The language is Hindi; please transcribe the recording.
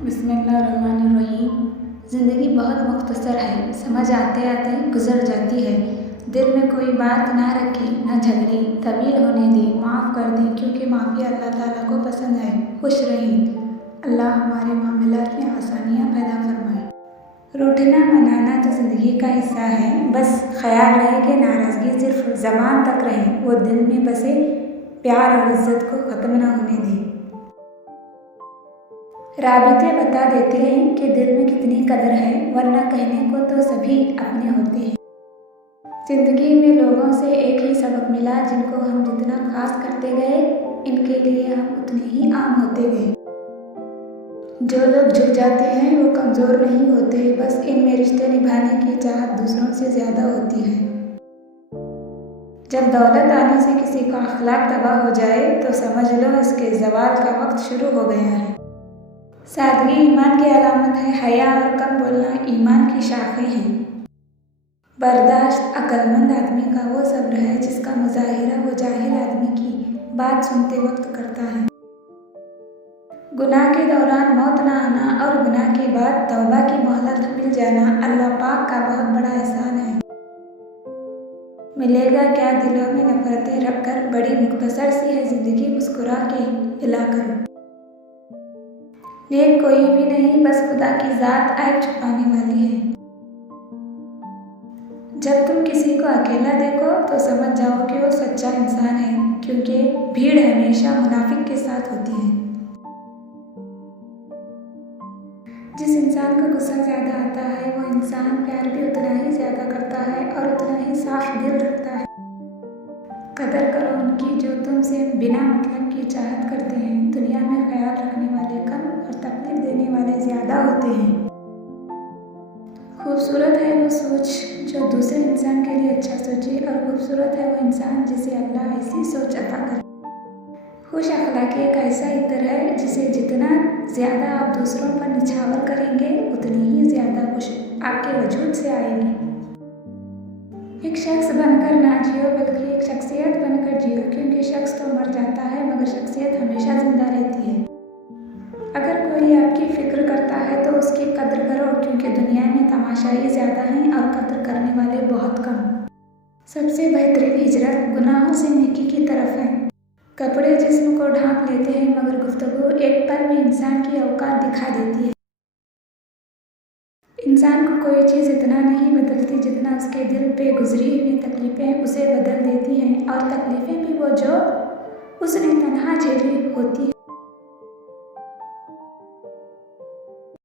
बिस्मिल्लाहिर्रहमानिर्रहीम। ज़िंदगी बहुत मुख्तसर है, समझ आते आते गुजर जाती है। दिल में कोई बात ना रखी, ना झगड़ी, तवील होने दी, माफ़ कर दी, क्योंकि माफ़ी अल्लाह ताला को पसंद है। खुश रही, अल्लाह हमारे मामलात में आसानियाँ पैदा फरमाए। रूठना मनाना तो ज़िंदगी का हिस्सा है, बस ख्याल रहे कि नाराज़गी सिर्फ ज़बान तक रहे, वो दिल में बसे प्यार और इज़्ज़त को ख़त्म ना होने दे। राबिते बता देते हैं कि दिल में कितनी कदर है, वरना कहने को तो सभी अपने होते हैं। ज़िंदगी में लोगों से एक ही सबक मिला, जिनको हम जितना खास करते गए, इनके लिए हम उतने ही आम होते गए। जो लोग झुक जाते हैं वो कमज़ोर नहीं होते, बस इनमें रिश्ते निभाने की चाहत दूसरों से ज़्यादा होती है। जब दौलत आने से किसी का अखलाक तबाह हो जाए तो समझ लो इसके ज़वाल का वक्त शुरू हो गया है। सादगी ईमान की अलामत है, हया और कम बोलना ईमान की शाखें हैं। बर्दाश्त अक्लमंद आदमी का वो सब्र है जिसका मुजाहिरा वो जाहिल आदमी की बात सुनते वक्त करता है। गुनाह के दौरान मौत ना आना और गुनाह के बाद तौबा की मोहलत मिल जाना अल्लाह पाक का बहुत बड़ा एहसान है। मिलेगा क्या दिलों में नफरतें रखकर, बड़ी मुख्तसर सी है ज़िंदगी, मुस्कुरा के हिला करो। नेक कोई भी नहीं, बस खुदा की ज़ात ऐब छुपाने वाली है। जब तुम किसी को अकेला देखो तो समझ जाओ कि वो सच्चा इंसान है, क्योंकि भीड़ हमेशा मुनाफिक के साथ होती है। जिस इंसान को गुस्सा ज़्यादा आता है वो इंसान प्यार भी उतना ही ज़्यादा करता है और उतना ही साफ दिल रखता है। कदर करो उनकी जो तुमसे बिना मतलब की चाहत करते हैं। दुनिया में ख्याल रखने वाले कम और तकलीफ देने वाले ज़्यादा होते हैं। खूबसूरत है वो सोच जो दूसरे इंसान के लिए अच्छा सोचे, और खूबसूरत है वो इंसान जिसे अल्लाह ऐसी सोच अता करे। खुश अखलाकी एक ऐसा इत्र है जिसे जितना ज़्यादा आप दूसरों पर निछावर करेंगे उतनी ही ज़्यादा खुश आपके वजूद से आएंगी। एक शख्स बनकर ना जियो, बल्कि एक शख्सियत बनकर जियो, क्योंकि शख्स तो मर जाता है मगर शख्सियत हमेशा जिंदा रहती है। अगर कोई आपकी फ़िक्र करता है तो उसकी कद्र करो, क्योंकि दुनिया में तमाशाई ज़्यादा हैं और कद्र करने वाले बहुत कम। सबसे बेहतरीन हिजरत गुनाहों से नेकी की तरफ है। कपड़े जिस्म को ढांप लेते हैं मगर गुफ्तगू एक पल में इंसान की औकात दिखा देती है। इंसान को कोई चीज़ इतना नहीं बदलती जितना उसके दिल पे गुजरी हुई तकलीफ़ें उसे बदल देती हैं, और तकलीफ़ें भी वो जो उसने तन्हा झेली होती है।